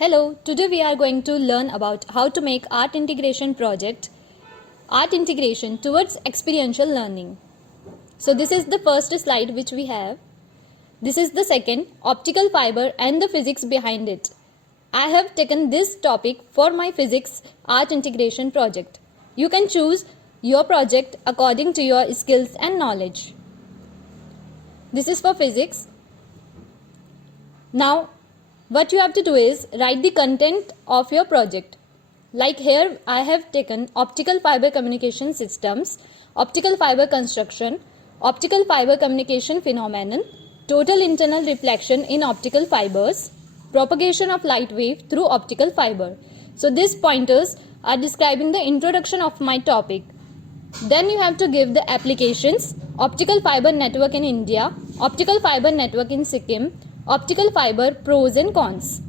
Hello, today we are going to learn about how to make art integration project, art integration towards experiential learning. So this is the first slide which we have. This is the second, optical fiber and the physics behind it. I have taken this topic for my physics art integration project. You can choose your project according to your skills and knowledge. This is for physics. Now, what you have to do is write the content of your project. Like here, I have taken optical fiber communication systems, optical fiber construction, optical fiber communication phenomenon, total internal reflection in optical fibers, propagation of light wave through optical fiber. So these pointers are describing the introduction of my topic. Then you have to give the applications, optical fiber network in India, optical fiber network in Sikkim, optical fiber pros and cons.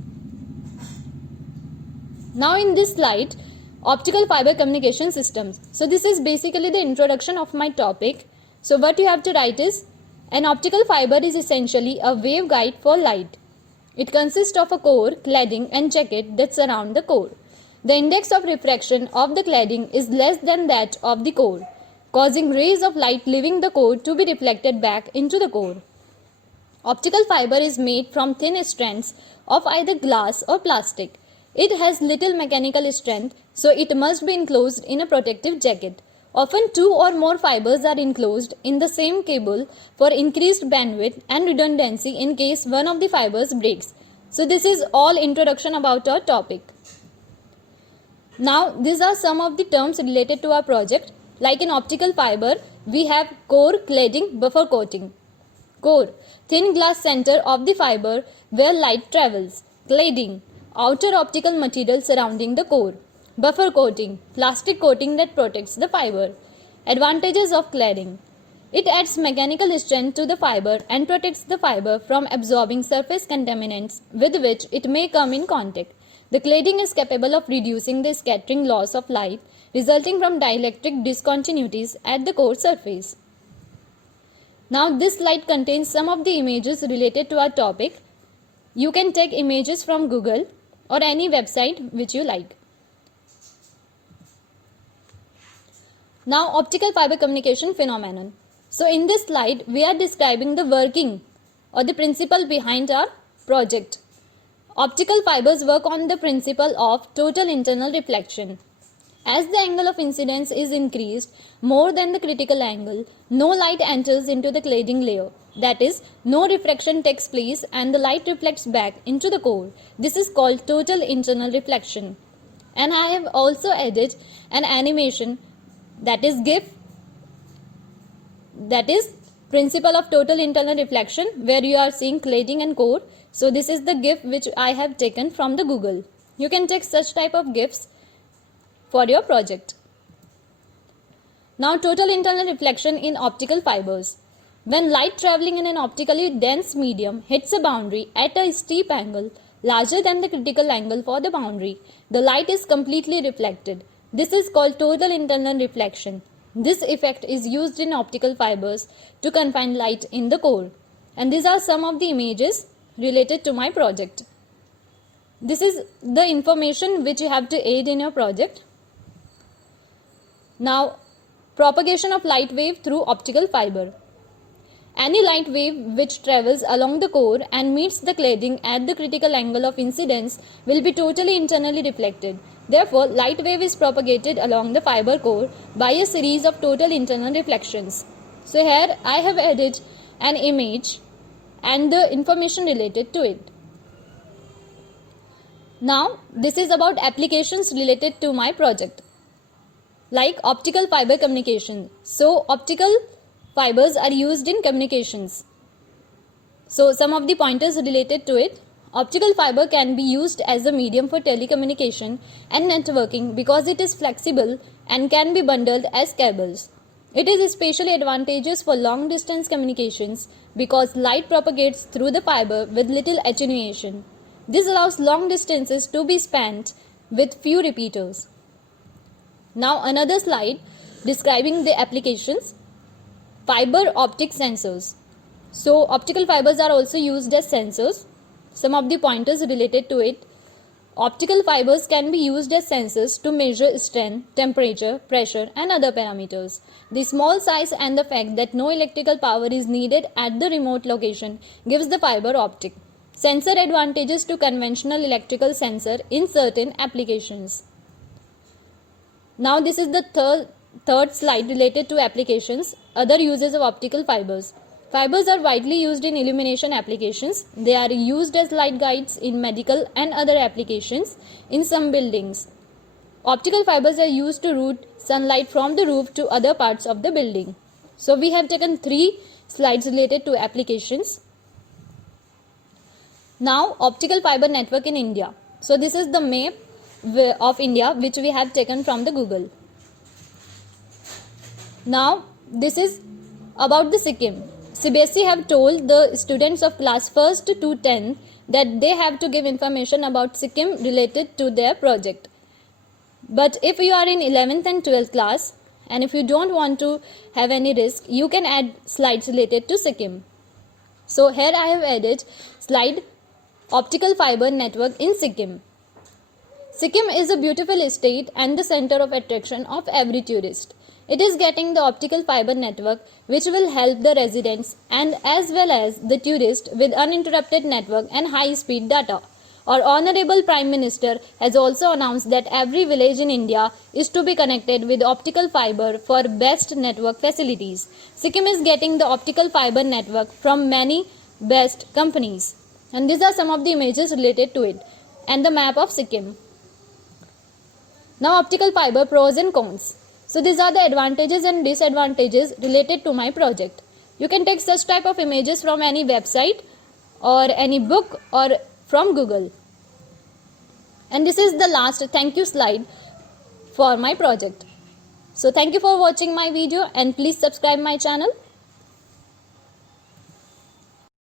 Now in this slide, optical fiber communication systems. So this is basically the introduction of my topic. So what you have to write is, an optical fiber is essentially a waveguide for light. It consists of a core, cladding and jacket that surround the core. The index of refraction of the cladding is less than that of the core, causing rays of light leaving the core to be reflected back into the core. Optical fiber is made from thin strands of either glass or plastic. It has little mechanical strength, so it must be enclosed in a protective jacket. Often two or more fibers are enclosed in the same cable for increased bandwidth and redundancy in case one of the fibers breaks. So this is all introduction about our topic. Now these are some of the terms related to our project. Like in optical fiber, we have core, cladding, buffer coating. Core, thin glass center of the fiber where light travels. Cladding, outer optical material surrounding the core. Buffer coating, plastic coating that protects the fiber. Advantages of cladding. It adds mechanical strength to the fiber and protects the fiber from absorbing surface contaminants with which it may come in contact. The cladding is capable of reducing the scattering loss of light resulting from dielectric discontinuities at the core surface. Now this slide contains some of the images related to our topic. You can take images from Google or any website which you like. Now optical fiber communication phenomenon. So in this slide we are describing the working or the principle behind our project. Optical fibers work on the principle of total internal reflection. As the angle of incidence is increased more than the critical angle, no light enters into the cladding layer. That is, no refraction takes place and the light reflects back into the core. This is called total internal reflection. And I have also added an animation, that is GIF, that is principle of total internal reflection, where you are seeing cladding and core. So this is the GIF which I have taken from the Google. You can take such type of GIFs for your project. Now total internal reflection in optical fibers. When light traveling in an optically dense medium hits a boundary at a steep angle larger than the critical angle for the boundary, the light is completely reflected. This is called total internal reflection. This effect is used in optical fibers to confine light in the core. And these are some of the images related to my project. This is the information which you have to aid in your project. Now, propagation of light wave through optical fiber. Any light wave which travels along the core and meets the cladding at the critical angle of incidence will be totally internally reflected. Therefore, light wave is propagated along the fiber core by a series of total internal reflections. So here I have added an image and the information related to it. Now, this is about applications related to my project. Like optical fiber communication. So optical fibers are used in communications. So some of the pointers related to it. Optical fiber can be used as a medium for telecommunication and networking because it is flexible and can be bundled as cables. It is especially advantageous for long distance communications because light propagates through the fiber with little attenuation. This allows long distances to be spanned with few repeaters. Now another slide describing the applications. Fiber optic sensors. So optical fibers are also used as sensors. Some of the pointers related to it. Optical fibers can be used as sensors to measure strength, temperature, pressure, and other parameters. The small size and the fact that no electrical power is needed at the remote location gives the fiber optic sensor advantages to conventional electrical sensor in certain applications. Now this is the third slide related to applications, other uses of optical fibers. Fibers are widely used in illumination applications. They are used as light guides in medical and other applications in some buildings. Optical fibers are used to route sunlight from the roof to other parts of the building. So we have taken 3 slides related to applications. Now optical fiber network in India. So this is the map of India which we have taken from the Google. Now this is about the Sikkim. CBSE have told the students of class 1st to 10th that they have to give information about Sikkim related to their project. But if you are in 11th and 12th class and if you don't want to have any risk, you can add slides related to Sikkim. So here I have added slide optical fiber network in Sikkim. Sikkim is a beautiful state and the center of attraction of every tourist. It is getting the optical fiber network which will help the residents and as well as the tourists with uninterrupted network and high-speed data. Our Honorable Prime Minister has also announced that every village in India is to be connected with optical fiber for best network facilities. Sikkim is getting the optical fiber network from many best companies. And these are some of the images related to it and the map of Sikkim. Now optical fiber pros and cons. So these are the advantages and disadvantages related to my project. You can take such type of images from any website or any book or from Google. And this is the last thank you slide for my project. So thank you for watching my video and please subscribe my channel.